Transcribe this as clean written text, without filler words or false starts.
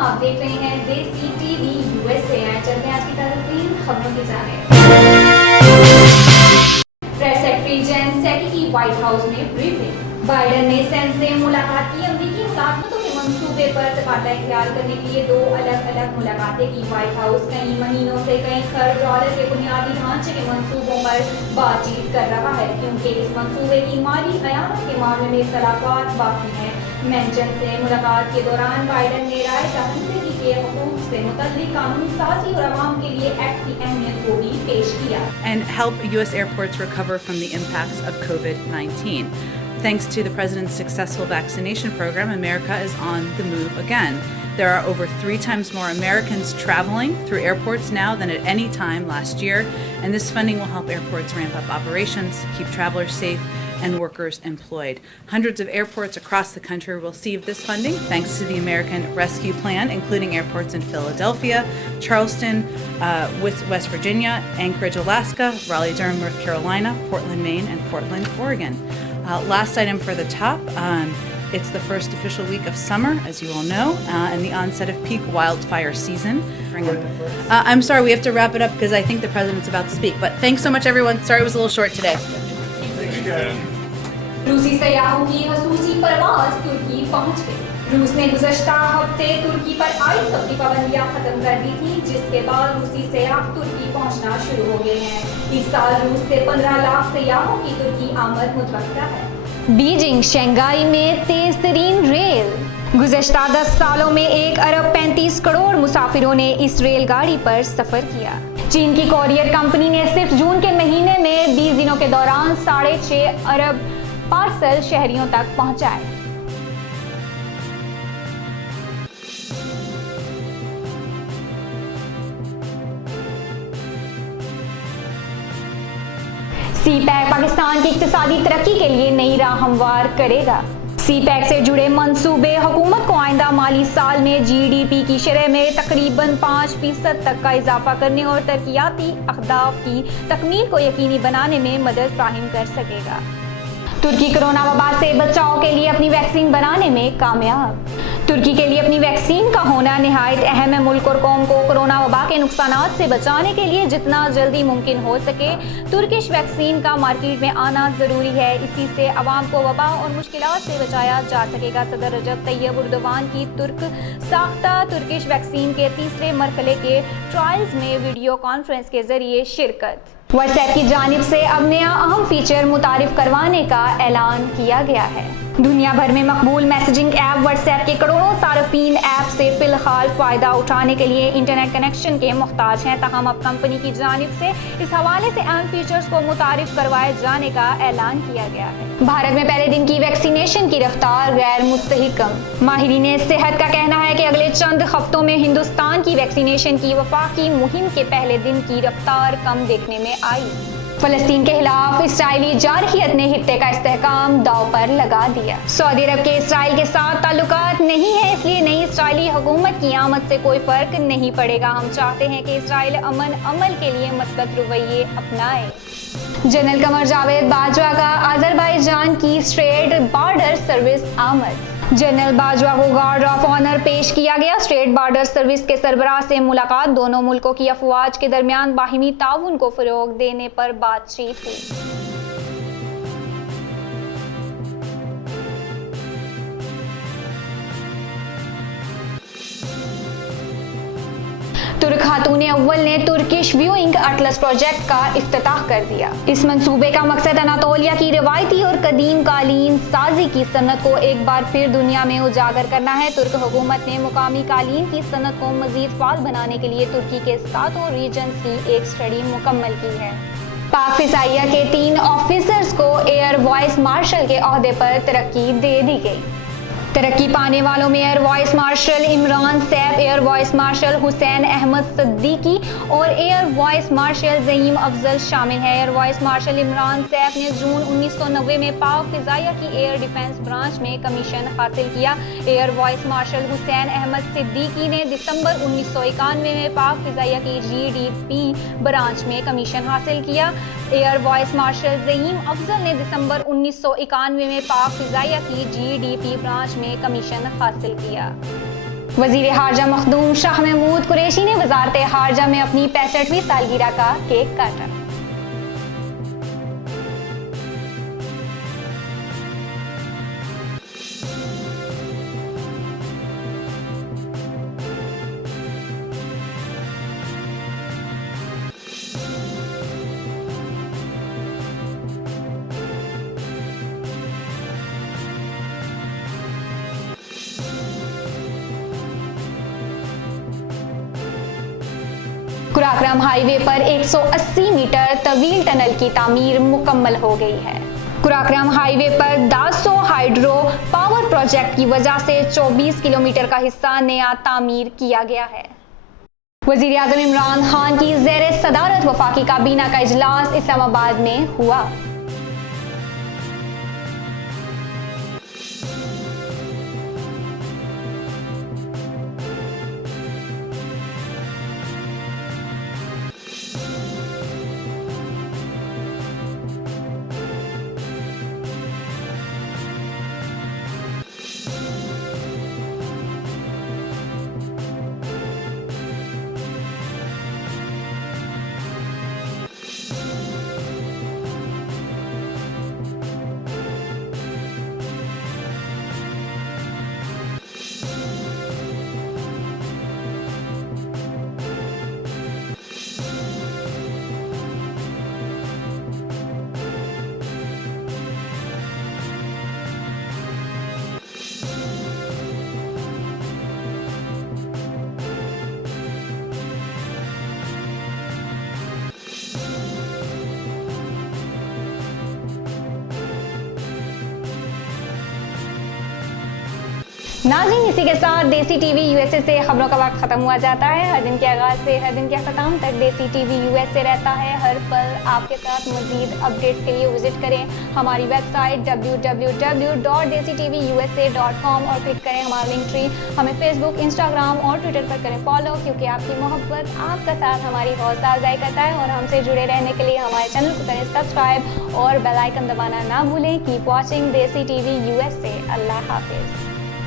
आप देख रहे हैं देसी टीवी यूएसए। चलते हैं आज की ताज़ा खबरों की जानिब। प्रेस सेक्रेटरी जेन सैकी की व्हाइट हाउस में ब्रीफिंग। बाइडेन ने सेन से मुलाकात की। अमेरिकी मुलाकातों के मंसूबे पर तबादला ख्याल करने के लिए 2 अलग-अलग मुलाकातें की। व्हाइट हाउस कई महीनों से कई खरब डॉलर के बुनियादी ढांचे के मंसूबों पर बातचीत कर रहा है, क्योंकि इस मंसूबे की माली क़यामत के मामले में इख्तलाफात बाकी हैं। मेंशन से मुलाकात के दौरान बाइडेन ने राय दहिंदगी के हुकूक से मुतल्लिक कानून साजी और अवाम के लिए एक्ट की अहमियत को भी पेश किया। And help U.S. airports recover from the impacts of COVID-19. Thanks to the President's successful vaccination program, America is on the move again. There are over 3 times more Americans traveling through airports now than at any time last year, and this funding will help airports ramp up operations, keep travelers safe, and workers employed. Hundreds of airports across the country will receive this funding thanks to the American Rescue Plan, including airports in Philadelphia, Charleston, West Virginia, Anchorage, Alaska, Raleigh-Durham, North Carolina, Portland, Maine, and Portland, Oregon. Last item for the top, it's the first official week of summer, as you all know, and the onset of peak wildfire season. I'm sorry, we have to wrap it up because I think the President's about to speak, but thanks so much, everyone. Sorry it was a little short today. रूसी सयाहों की खसूसी परवाज़ तुर्की पहुंच गई। रूस ने गुज़श्ता हफ्ते तुर्की पर आयद अपनी पाबंदियां खत्म कर दी थी, जिसके बाद रूसी सयाह तुर्की पहुंचना शुरू हो गए हैं। इस साल रूस से 15 लाख सयाहों की तुर्की आमद मुतवक्का है। बीजिंग शंघाई में तेज तरीन रेल। गुज़श्ता 10 सालों में 1 अरब 35 करोड़ मुसाफिरों ने इस रेलगाड़ी पर सफ़र किया। चीन की कोरियर कंपनी ने सिर्फ जून के महीने में 20 दिनों के दौरान 6.5 अरब पार्सल शहरियों तक पहुंचाए। सीपैक पाकिस्तान की इक्तिसादी तरक्की के लिए नई राह हमवार करेगा। सीपैक से जुड़े मंसूबे हुकूमत को आइंदा माली साल में जीडीपी की शरह में तकरीबन 5% तक का इजाफा करने और तरक्याती अहदाफ की तकमील को यकीनी बनाने में मदद फराहम कर सकेगा। तुर्की कोरोना वबा से बचाव के लिए अपनी वैक्सीन बनाने में कामयाब। तुर्की के लिए अपनी वैक्सीन का होना निहायत अहम है। मुल्क और कौम को कोरोना वबा के नुकसानात से बचाने के लिए जितना जल्दी मुमकिन हो सके तुर्किश वैक्सीन का मार्केट में आना ज़रूरी है। इसी से अवाम को वबा और मुश्किलात से बचाया जा सकेगा। सदर रजब तैयब एर्दोगान की तुर्क साख्ता तुर्किश वैक्सीन के 3रे मरहले के ट्रायल्स में वीडियो कॉन्फ्रेंस के जरिए शिरकत। व्हाट्सएप की जानिब से अब नया अहम फीचर मुतारिफ करवाने का ऐलान किया गया है। दुनिया भर में मकबूल मैसेजिंग ऐप व्हाट्सएप के करोड़ों सार्फिन ऐप से फिलहाल फ़ायदा उठाने के लिए इंटरनेट कनेक्शन के मुहताज हैं। ताहम अब कंपनी की जानिब से इस हवाले से अहम फीचर्स को मुतारिफ करवाए जाने का ऐलान किया गया है। भारत में पहले दिन की वैक्सीनेशन की रफ्तार गैर मुस्तहिकम। माहिरीन सेहत का कहना है कि अगले चंद हफ्तों में हिंदुस्तान की वैक्सीनेशन की वफाकी मुहिम के पहले दिन की रफ्तार कम देखने में आई। फलस्तीन के खिलाफ इसराइली जारहियत ने हित्ते का इस्तेहकाम दाव पर लगा दिया। सऊदी अरब के इसराइल के साथ ताल्लुकात नहीं है, इसलिए नई इसराइली हुकूमत की आमद से कोई फर्क नहीं पड़ेगा। हम चाहते हैं कि इसराइल अमन अमल के लिए मस्बत रवैये अपनाए। जनरल कमर जावेद बाजवा का अजरबैजान की स्ट्रेट बॉर्डर सर्विस आमद। जनरल बाजवा को गार्ड ऑफ ऑनर पेश किया गया। स्ट्रेट बॉर्डर सर्विस के सरबराह से मुलाकात दोनों मुल्कों की अफवाज के दरमियान बाहिमी ताउन को फरोग देने पर बातचीत हुई। तुर्क खातून अव्वल ने तुर्किश व्यूइंग अटलस प्रोजेक्ट का इफ्तिताह कर दिया। इस मंसूबे का मकसद अनातोलिया की रिवायती और कदीम कालीन साजी की सनत को एक बार फिर दुनिया में उजागर करना है। तुर्क हुकूमत ने मुकामी कालीन की सनत को मजीद फाल बनाने के लिए तुर्की के 7 रीजन्स की एक स्टडी मुकम्मल की है। पाक फिजाइया के 3 ऑफिसर्स को एयर वाइस मार्शल के ओहदे पर तरक्की दे दी गई। तरक्की पाने वालों में air vice marshal Imran Saif, air vice marshal Hussain Ahmed Siddiqui और air vice marshal Zaheem Afzal शामिल हैं। Air vice marshal Imran Saif ने जून 1990 में पाक फिजाइया की एयर डिफेंस ब्रांच में कमीशन हासिल किया। Air vice marshal Hussain Ahmed Siddiqui ने दिसंबर 1991 में पाक फिजाइया की GDP ब्रांच में कमीशन हासिल किया। Air vice marshal Zaheem Afzal ने दिसंबर 1991 में पाक फिजाइया की GDP ब्रांच में कमीशन हासिल किया। وزیر خارجہ مخدوم شاہ محمود قریشی نے وزارت خارجہ میں اپنی 65ویں سالگرہ کا کیک کاٹا۔ قراقرم ہائی وے پر 180 میٹر طویل ٹنل کی تعمیر مکمل ہو گئی ہے۔ قراقرم ہائی وے پر داسو ہائیڈرو پاور پروجیکٹ کی وجہ سے 24 کلومیٹر کا حصہ نیا تعمیر کیا گیا ہے۔ وزیر اعظم عمران خان کی زیر صدارت وفاقی کابینہ کا اجلاس اسلام آباد میں ہوا۔ ناظرین، اسی کے ساتھ دیسی ٹی وی یو ایس اے سے خبروں کا وقت ختم ہوا جاتا ہے۔ ہر دن کے آغاز سے ہر دن کے اختتام تک دیسی ٹی وی یو ایس اے رہتا ہے۔ ہر پل آپ کے ساتھ مزید اپڈیٹس کے لیے وزٹ کریں ہماری ویب سائٹ www.desitvUSA.com اور کلک کریں ہمارا لنک ٹری۔ ہمیں فیس بک، انسٹاگرام اور ٹویٹر پر کریں فالو، کیونکہ آپ کی محبت، آپ کا ساتھ ہماری حوصلہ افزائی کرتا ہے۔ اور ہم سے جڑے رہنے کے لیے ہمارے چینل کو کریں سبسکرائب اور بیل آئکن دبانا نہ بھولیں۔ Keep watching Desi T V U S A. اللہ حافظ۔